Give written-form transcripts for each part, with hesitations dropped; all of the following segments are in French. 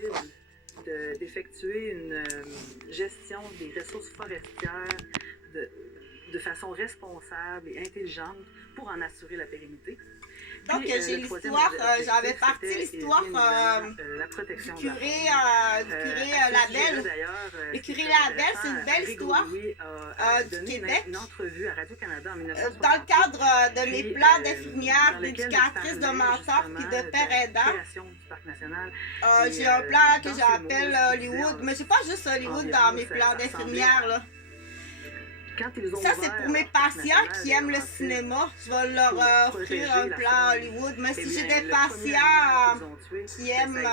possible d'effectuer une gestion des ressources forestières de façon responsable et intelligente pour en assurer la pérennité. Donc, j'ai l'histoire, j'avais parti l'histoire du curé Labelle. Le curé Labelle, c'est une belle histoire du Québec. Dans le cadre de mes plans d'infirmière, d'éducatrice, de mentor puis de père aidant, j'ai un plan que j'appelle Hollywood. Mais j'ai pas juste Hollywood dans mes plans d'infirmière, là. Ça, c'est pour mes patients qui aiment le cinéma. Je vais leur offrir un plan Hollywood. Mais si j'ai des patients qui aiment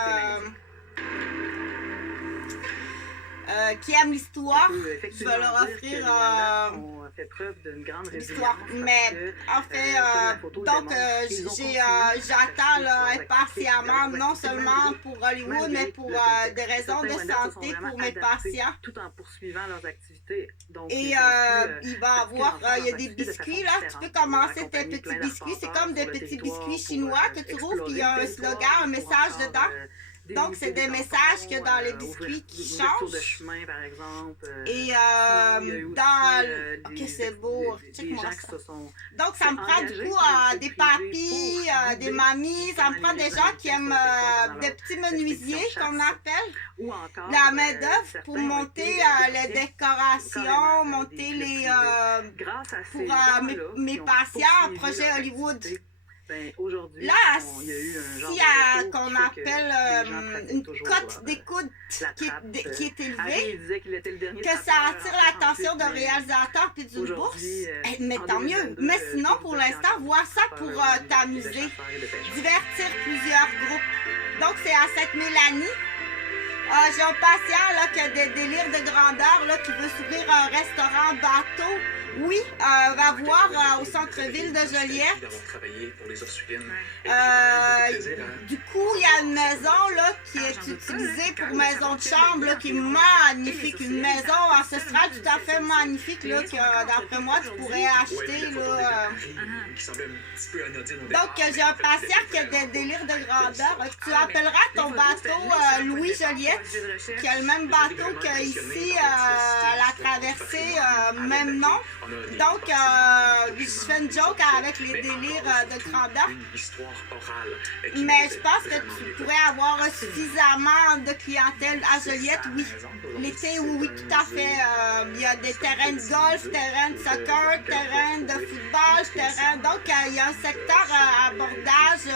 l'histoire, je vais leur offrir l'histoire. Mais en fait, donc j'attends impatiemment, non seulement pour Hollywood, mais pour des raisons de santé pour mes patients. Tout en poursuivant leurs activités. Donc, et il va avoir, il y a des biscuits là, tu peux commencer tes petits biscuits, c'est comme des petits biscuits chinois que tu rouvres, puis il y a un slogan, un message dedans. Donc, c'est des messages que dans les biscuits qui changent. De chemin, par exemple. Et dans... Ok, c'est beau. Check-moi ça. Donc, ça me prend du coup des papis, des mamies. Ça me prend des gens qui aiment des petits menuisiers, qu'on appelle. La main-d'œuvre pour monter les décorations, monter les... pour mes patients, projet Hollywood. Ben, aujourd'hui, là, il y a eu un genre s'il y a qu'on appelle une cote d'écoute qui est élevée, que ça attire l'attention d'un réalisateur puis d'une bourse, mais tant mieux. Mais sinon, pour l'instant, vois ça pour t'amuser, divertir plusieurs groupes. Donc, c'est à Sainte-Mélanie. J'ai un patient là, qui a des délires de grandeur, là, qui veut s'ouvrir un restaurant bateau. Oui, va voir au centre-ville de Joliette. Du coup, il y a une maison là, qui est utilisée pour maison de chambre, là, qui est magnifique. Une maison ancestrale tout à fait magnifique, là, que d'après moi, tu pourrais acheter. Là, Donc, j'ai un patient qui a des délires de grandeur. Tu appelleras ton bateau Louis Joliette, qui a le même bateau qu'ici, à la traversée, même nom. Donc, je fais une joke avec les délires de grandeur. Mais je pense que tu pourrais avoir suffisamment de clientèle à Joliette, oui. L'été, oui, tout à fait. Il y a des terrains de golf, terrains de soccer, terrains de football, terrains... Donc, il y a un secteur abordage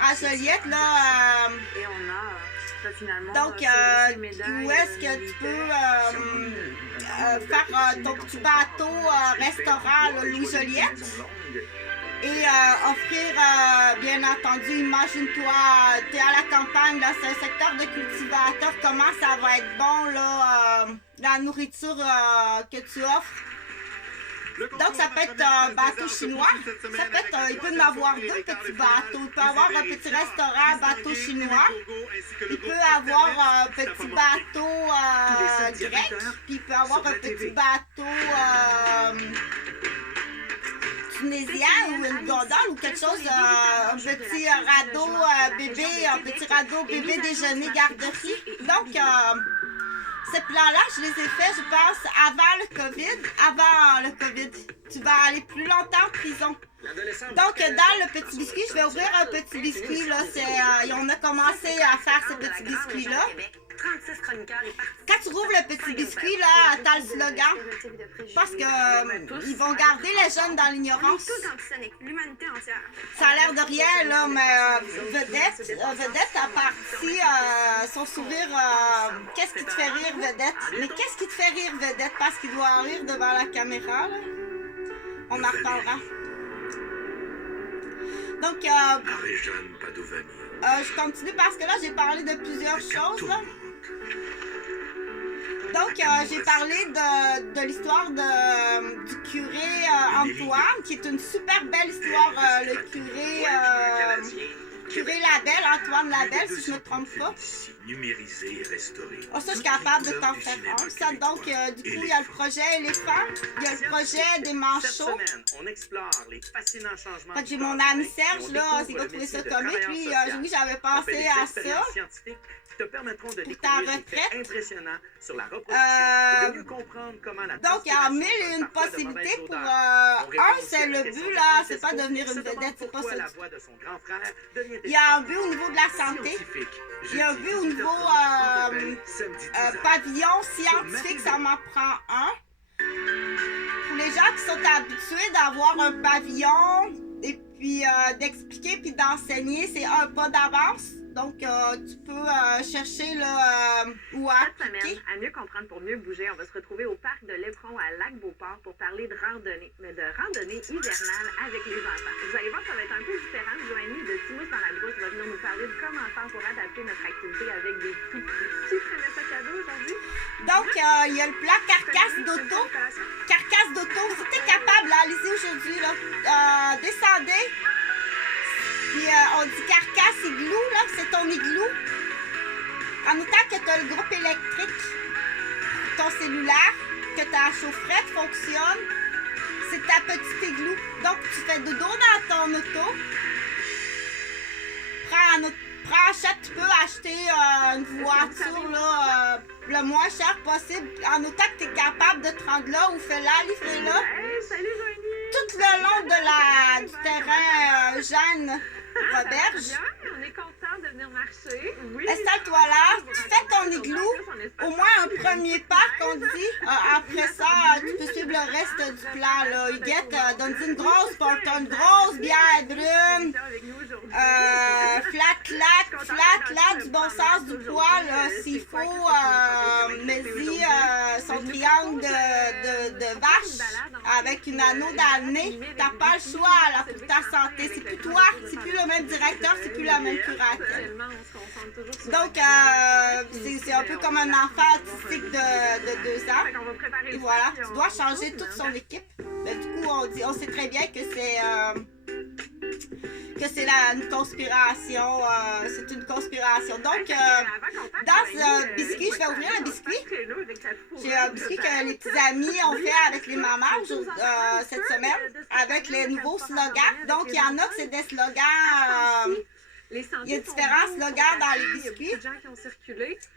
à Joliette, là. Donc, où est-ce que tu peux faire ton petit bateau restaurant Louis Joliette et offrir, bien entendu, imagine-toi, tu es à la campagne, là, c'est un secteur de cultivateurs, comment ça va être bon, là, la nourriture que tu offres. Donc, ça peut être un bateau chinois. Ça peut être, il peut y en avoir deux petits bateaux. Il peut y avoir un petit restaurant bateau chinois. Il peut y avoir un petit bateau grec. Puis il peut y avoir un petit bateau tunisien ou une gondole ou quelque chose, un petit radeau bébé, un petit radeau bébé déjeuner garderie. Donc, ces plans-là, je les ai faits, je pense, avant le COVID. Tu vas aller plus longtemps en prison. Donc, dans le petit biscuit, je vais ouvrir un petit biscuit. Là, on a commencé à faire ce petit biscuit-là. Quand tu rouvres le petit biscuit, là, t'as le slogan. Parce que ils vont garder les jeunes dans l'ignorance. Ça a l'air de rien, là, mais Vedette a parti son sourire. Qu'est-ce qui te fait rire, Vedette? Mais qu'est-ce qui te fait rire, Vedette? Parce qu'il doit en rire devant la caméra, là. On en reparlera. Donc, je continue parce que là, j'ai parlé de plusieurs choses, là. Donc, j'ai parlé de l'histoire du curé Antoine, qui est une super belle histoire, le curé Labelle, Antoine Labelle, si je ne me trompe pas. Oh, ça, je suis capable de t'en faire un. Ça, donc, du coup, il y a le projet éléphant, il y a le projet des manchots. Fait que j'ai mon ami Serge, là, c'est quoi trouver ça comique. Lui, oui, j'avais pensé à ça. te permettront de pour ta découvrir des faits retraite. impressionnants sur la reproduction et de mieux comprendre comment la Donc, il y a constipation mille et une donne parfois de possibilités mauvaises pour... odeurs. On répond un, aussi c'est à la le question but, de là, c'est Francesco, pas devenir qui se une vedette, demande c'est pas pourquoi ça. la voix de son grand frère devient Il y a un but au niveau de la santé. scientifique. Il y a un but au niveau pavillon scientifique, ça m'en prend un. Pour les gens qui sont habitués d'avoir un pavillon et puis d'expliquer puis d'enseigner, c'est un pas d'avance. Donc, tu peux chercher là, où Cette appliquer. semaine, à mieux comprendre pour mieux bouger, on va se retrouver au parc de l'Éperon à Lac-Beauport pour parler de randonnée, mais de randonnée hivernale avec les enfants. Vous allez voir, ça va être un peu différent. Joanie de Timous dans la brousse va venir nous parler de comment faire pour adapter notre activité avec des petits prix. Qui prenait ça cadeau aujourd'hui? Donc, il y a le plan carcasse d'auto. Carcasse d'auto, si t'es capable, là, allez-y aujourd'hui, là, descendez. Puis on dit carcasse, igloo, là, c'est ton igloo. En autant que tu as le groupe électrique, ton cellulaire, que ta chaufferette fonctionne, c'est ta petite igloo. Donc, tu fais dodo dans ton auto. Tu peux acheter une voiture là, le moins cher possible, en autant que tu es capable de te rendre là ou fais-la, livrez-la. Hey, salut Joanie! Tout le long de du terrain Jeanne Roberge. Bien, on est content de venir marcher. Oui. Installe-toi là, tu fais ton igloo, au moins un premier pas qu'on dit. Après ça, tu peux suivre le reste du plan. Là. Huguette, donne-y une grosse porte, une grosse bière brune. Flat, du bon sens du poil, s'il faut, mets-y son triangle de vache avec une anneau dans le nez. T'as pas le choix là, pour ta santé. C'est plus toi, c'est plus le même directeur, c'est plus la même curatelle. Donc, c'est un peu comme un enfant autistique de 2 ans. Et voilà, tu dois changer toute son équipe. Mais du coup, on sait très bien que c'est... une conspiration, c'est une conspiration. Donc, dans ce biscuit, je vais ouvrir le biscuit. J'ai un biscuit que les petits amis ont fait avec les mamans cette semaine, avec les nouveaux slogans. Donc, il y en a que c'est des slogans... il y a différents slogans dans les biscuits.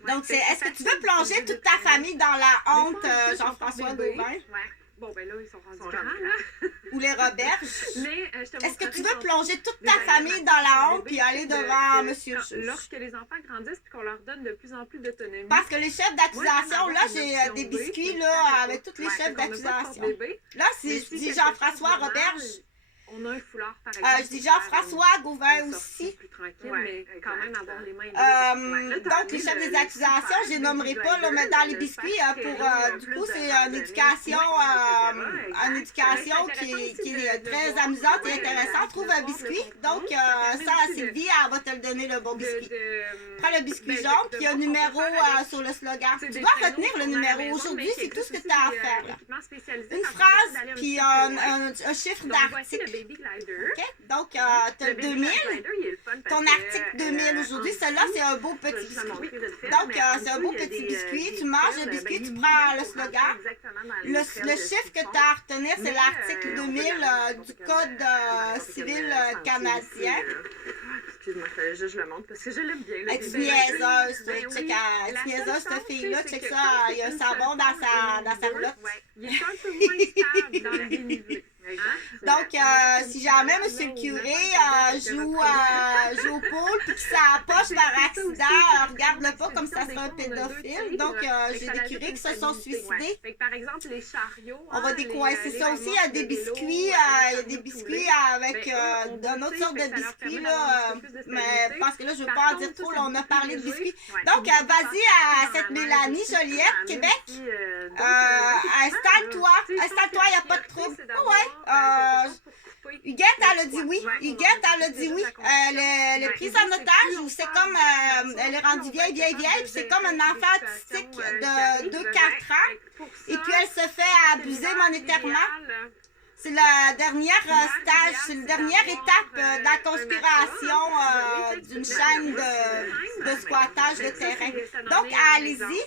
Donc, c'est « Est-ce que tu veux plonger toute ta famille dans la honte, Jean-François Gauvin? » Bon, ben là, ils sont rendus grands, là. Ou les Roberges. Est-ce que tu veux plonger toute ta famille dans la honte puis aller devant Monsieur Juge? Lorsque les enfants grandissent et qu'on leur donne de plus en plus d'autonomie. Parce que les chefs d'accusation, là, j'ai des biscuits là, avec tous les chefs d'accusation. Là, je dis Jean-François Roberge. On a un foulard, par exemple. Je dis Jean-François Gauvin aussi. Plus tranquille, mais quand même avoir les mains donc, les chefs des accusations, je les nommerai pas, là, mais dans les biscuits, du coup, c'est une éducation qui est très amusante et intéressante. Trouve un biscuit. Donc, ça, Sylvie, elle va te le donner, le bon biscuit. Prends le biscuit jaune, puis il y a un numéro sur le slogan. Tu dois retenir le numéro. Aujourd'hui, c'est tout ce que tu as à faire. Là. Une phrase, puis un chiffre d'article. Okay? Donc, tu as 2000. Ton article 2000 aujourd'hui, celui-là, c'est un beau petit biscuit. Donc, c'est un beau petit biscuit. Tu manges le biscuit, tu prends le slogan. Le chiffre que tu as à retenir, c'est l'article 2000 du Code civil canadien. Excuse-moi, il fallait juste que je le montre parce que je l'aime bien. Elle est niaiseuse, cette fille-là. Check ça, il y a un savon dans sa roulotte. Il est un peu moins stable dans le dénivelé. Donc, si jamais M. le curé joue au pool puis qu'il s'approche par accident, regarde-le pas comme ça serait un pédophile. Donc, j'ai des curés qui se sont suicidés. Par exemple, les chariots. On va décoincer ça aussi. Il y a des biscuits, avec d'une autre sorte de biscuits, là. Mais parce que là, je veux pas en dire trop, là, on a parlé de biscuits. Donc, vas-y à cette Mélanie Joliette, Québec. Installe-toi, il n'y a pas de trouble. Huguette, elle a dit oui. Elle est prise en otage ou c'est comme, elle est rendue vieille, puis c'est comme un enfant autistique de 2-4 ans. Et puis elle se fait abuser monétairement. C'est la dernière stage, c'est la dernière étape de la conspiration d'une chaîne de squattage de terrain. Donc, allez-y.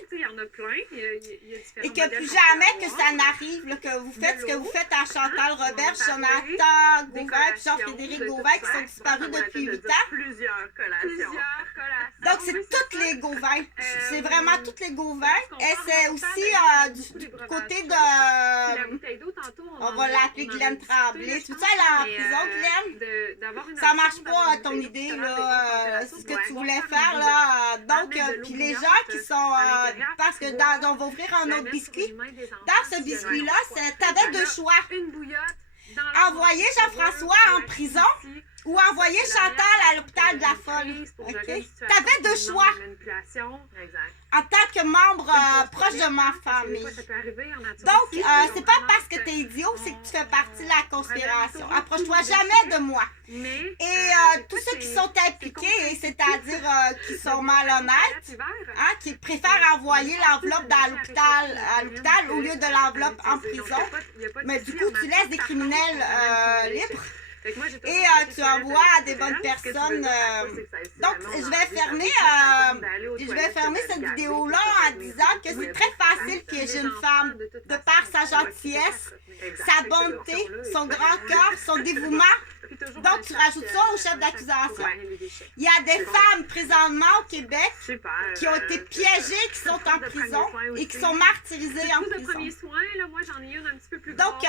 Et que plus jamais que ça n'arrive, là, que vous faites ce que vous faites à Chantal Roberge, Jonathan Gauvin et Jean-Frédéric Gauvin qui sont disparus depuis 8 ans. Plusieurs collations. Donc, c'est toutes les Gauvin. C'est vraiment toutes les Gauvin. Et c'est aussi du côté de... La bouteille d'eau, tantôt, On va l'appeler Glenn Tremblay. Tu veux aller en prison, Glenn? Ça marche pas, ton idée, là. C'est ce que tu voulais faire, là. Donc, puis les gens qui sont... parce que on va ouvrir un autre biscuit. Dans ce biscuit-là, t'avais deux choix. Envoyer Jean-François en prison ou envoyer Chantal à l'hôpital de la Folle. Okay? T'avais deux choix. En tant que membre proche de ma famille. Donc, c'est pas parce que t'es idiot, c'est que tu fais partie de la conspiration. Approche-toi jamais de moi. Et tous ceux qui sont impliqués, c'est-à-dire qui sont malhonnêtes, hein, qui préfèrent envoyer l'enveloppe à l'hôpital au lieu de l'enveloppe en prison, mais du coup, tu laisses des criminels libres. Et tu envoies à des bonnes personnes. Donc, je vais fermer cette vidéo-là en disant que c'est très facile piéger une femme de par sa gentillesse, sa bonté, son grand cœur, son dévouement. Donc, tu rajoutes ça au chef d'accusation. Il y a des femmes présentement au Québec qui ont été piégées, qui sont en prison et qui sont martyrisées en prison. Donc,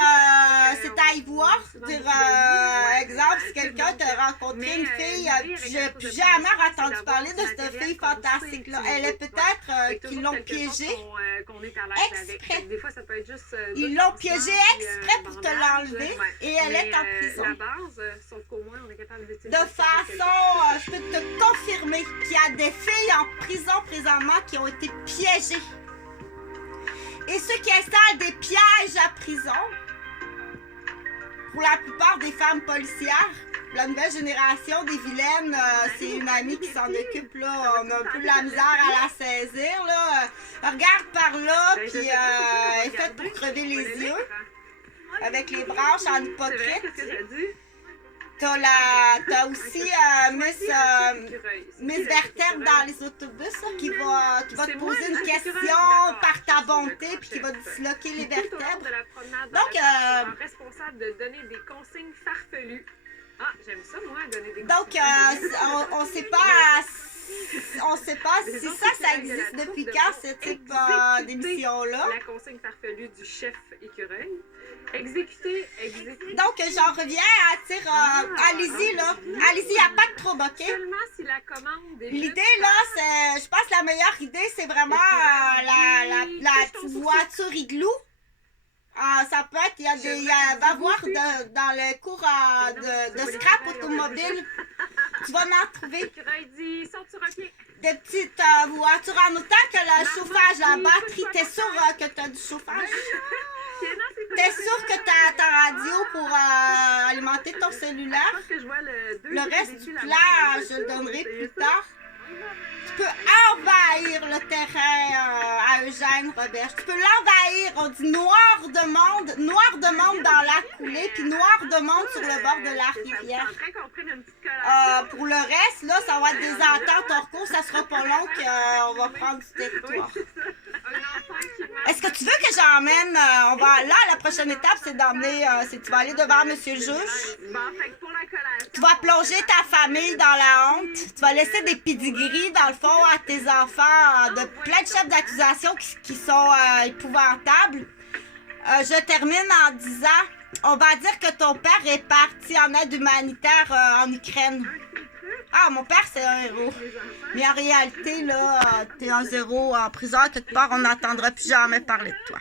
c'est à y voir. Exemple, si quelqu'un t'a rencontré une fille, je n'ai plus jamais entendu parler de cette fille fantastique-là. Elle est peut-être qu'ils l'ont piégée exprès. Ils l'ont piégée exprès pour te l'enlever et elle est en prison. De façon, je peux te confirmer qu'il y a des filles en prison présentement qui ont été piégées. Et ceux qui installent des pièges à prison, pour la plupart des femmes policières, la nouvelle génération des vilaines, c'est une amie qui s'en occupe, là. On a un peu de la misère à la saisir, là. Regarde par là, puis elle est faite pour crever les yeux, avec les branches en hypocrite. T'as aussi Miss Vertèbre dans les autobus là, qui va te poser une question par ta bonté puis qui va disloquer les vertèbres. Donc, responsable de donner des consignes farfelues. Ah, j'aime ça, moi, donner des consignes. Donc, on sait pas si ça existe depuis quand, ce type d'émission-là. La consigne farfelue du chef écureuil. Exécuter. Donc, j'en reviens à dire, allez-y, là. Allez-y, il n'y a pas de trouble, OK? Seulement si la commande est l'idée, là, c'est, je pense que la meilleure idée, c'est vraiment la petite voiture igloo. Ça peut être, va voir dans le cours de scrap automobile. Tu vas en trouver. Des petites voitures en autant que le chauffage, la batterie. T'es sûr que tu as du chauffage? T'es sûr que tu as ta radio pour alimenter ton cellulaire? Le reste du plan, je le donnerai plus tard. Tu peux envahir le terrain à Eugène Roberge. Tu peux l'envahir. On dit noir de monde dans la coulée, puis noir de monde sur le bord de la rivière. Pour le reste, là, ça va être des ententes hors cours. Ça sera pas long qu'on va prendre du territoire. Est-ce que tu veux que j'emmène... là, la prochaine étape, c'est d'emmener... tu vas aller devant monsieur le juge. Tu vas plonger ta famille dans la honte. Tu vas laisser des pédigris, dans le fond, à tes enfants de plein de chefs d'accusation qui sont épouvantables. Je termine en disant... On va dire que ton père est parti en aide humanitaire en Ukraine. Ah, mon père, c'est un héros. Mais en réalité, là, t'es un zéro en prison. Quelque part, on n'entendra plus jamais parler de toi.